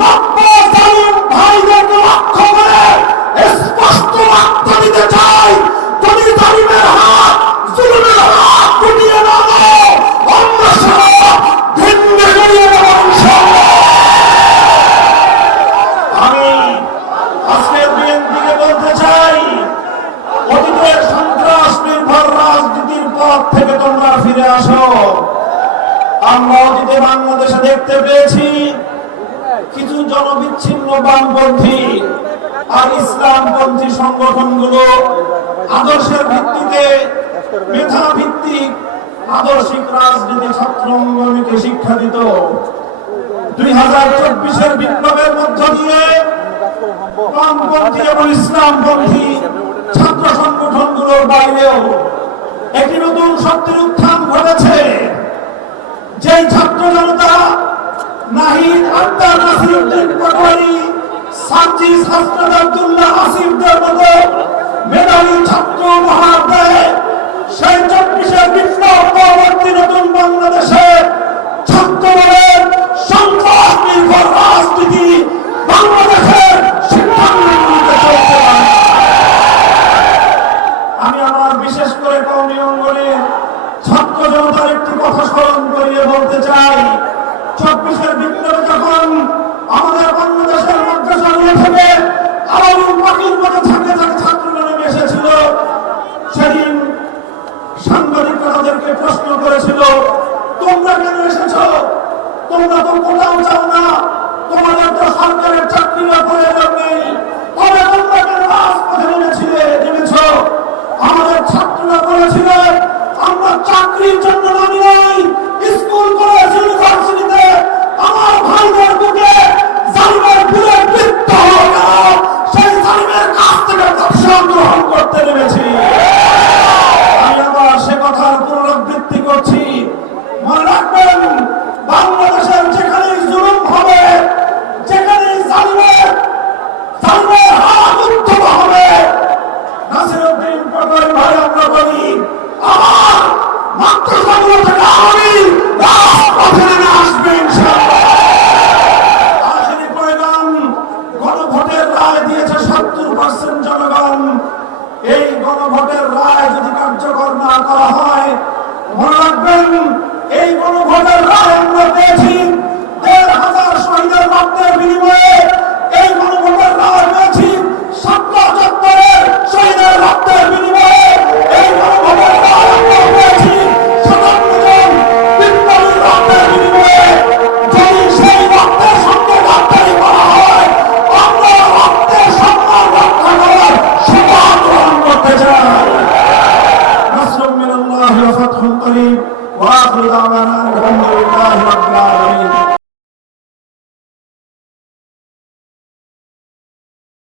নব্য জালিম ভাইদেরকে লক্ষ্য করে স্পষ্ট বার্তা দিতে চাই, তুমি জালিমের হাত, জুলুমের হাত গুটিয়ে নাও, আমরা সব ভিন্ন গড়িয়ে দেব ইনশাআল্লাহ। আমি আজকের বিএনপিকে বলতে চাই, অতীতের সন্ত্রাস নির্ভর রাজনীতির পথ থেকে তোমরা ফিরে আসো। আমরা অতীতে বাংলাদেশে দেখতে পেয়েছি কিছু জনবিচ্ছিন্ন বামপন্থী আর ইসলামপন্থী সংগঠনগুলো আদর্শের ভিত্তিতে মেধা ভিত্তিক আদর্শিক রাজনীতি ছাত্র অঙ্গনকে শিক্ষা দিত। 2024-এর বিপ্লবের মধ্য দিয়ে বামপন্থী এবং ইসলামপন্থী ছাত্র সংগঠনগুলোর বাইরেও একটি নতুন শক্তির উত্থান ঘটেছে। যেই ছাত্র জনতা নাহিদ আক্তার, নাসিরউদ্দিন পাটোয়ারি, সার্জিস হাসনাত আব্দুল্লাহ আসিফদের মতো মেধাবী ছাত্র উপহার দেয়, সেই 24-এর বিপ্লব পরবর্তী নতুন বাংলাদেশে ছাত্রদের সন্ত্রাস নির্ভর রাজনীতি বাংলাদেশের শিক্ষাঙ্গনগুলিতে চলতে পারে। আমি আমার বিশেষ করে কওমি অঙ্গনের ছাত্র জনতার একটি কথা স্মরণ করিয়ে বলতে চাই, 24-এর বিপ্লবে যখন আমাদের বাংলাদেশের মাদ্রাসাগুলো থেকে আলাউল পাখির মতো থাকে থাকে ছাত্ররা নেমে এসেছিল, সেদিন সাংবাদিকরা তাদেরকে প্রশ্ন করেছিল, তোমরা কেন এসেছ? তোমরা তো কোথাও চাও না, তোমাদের তো সরকারের চাকরির প্রয়োজন নেই, তবে তোমরা কেন রাজপথে নেমেছ? আমাদের ছাত্ররা বলেছিল, আমরা চাকরির জন্য নামি নাই, স্কুল কলেজ ইউনিভার্সিটিতে আমার ভাইদের বুকে জালিমের বুলেট বিদ্ধ হয়ে গেল, সেই জালিমের কাছ থেকে ব্যবসা গ্রহণ করতে নেমেছি। আমি আবার সে কথার পুনরাবৃত্তি করছি, মনে রাখবেন, বাংলাদেশের যেখানে জুলুম হবে, যেখানে জালিমের হাত উত্থিত হবে, নাসিরউদ্দিন পাটোয়ারি ভাই আমরা বলি, আমার মাদ্রাসাগুলো থেকে আমি রাজপথে নেমে আসবে ইনশাআল্লাহ। আখেরি পয়গাম, গণভোটের রায় দিয়েছে 70% জনগণ। এই গণভোটের রায় যদি কার্যকর না করা হয়, মনে রাখবেন, এই গণভোটের রায় আমরা পেয়েছি 1,500 শহীদের রক্তের বিনিময়ে। এই গণভোটের রায় পেয়েছি শাপলা চত্বরের শহীদের রক্তের বিনিময়ে। এই গণভোটের রায় আমরা পেয়েছি 57 জন বিপ্লবীর রক্তের বিনিময়ে। যদি সেই রক্তের সঙ্গে গাদ্দারি করা হয়, আমরা রক্তের সম্মান রক্ষা করার শপথ গ্রহণ করতে চাই। নাসরুম মিনাল্লাহি ওয়া ফাতহুন করিম ওয়া আখিরু দাওয়ানা আলহামদুলিল্লাহি রাব্বিল আলামিন।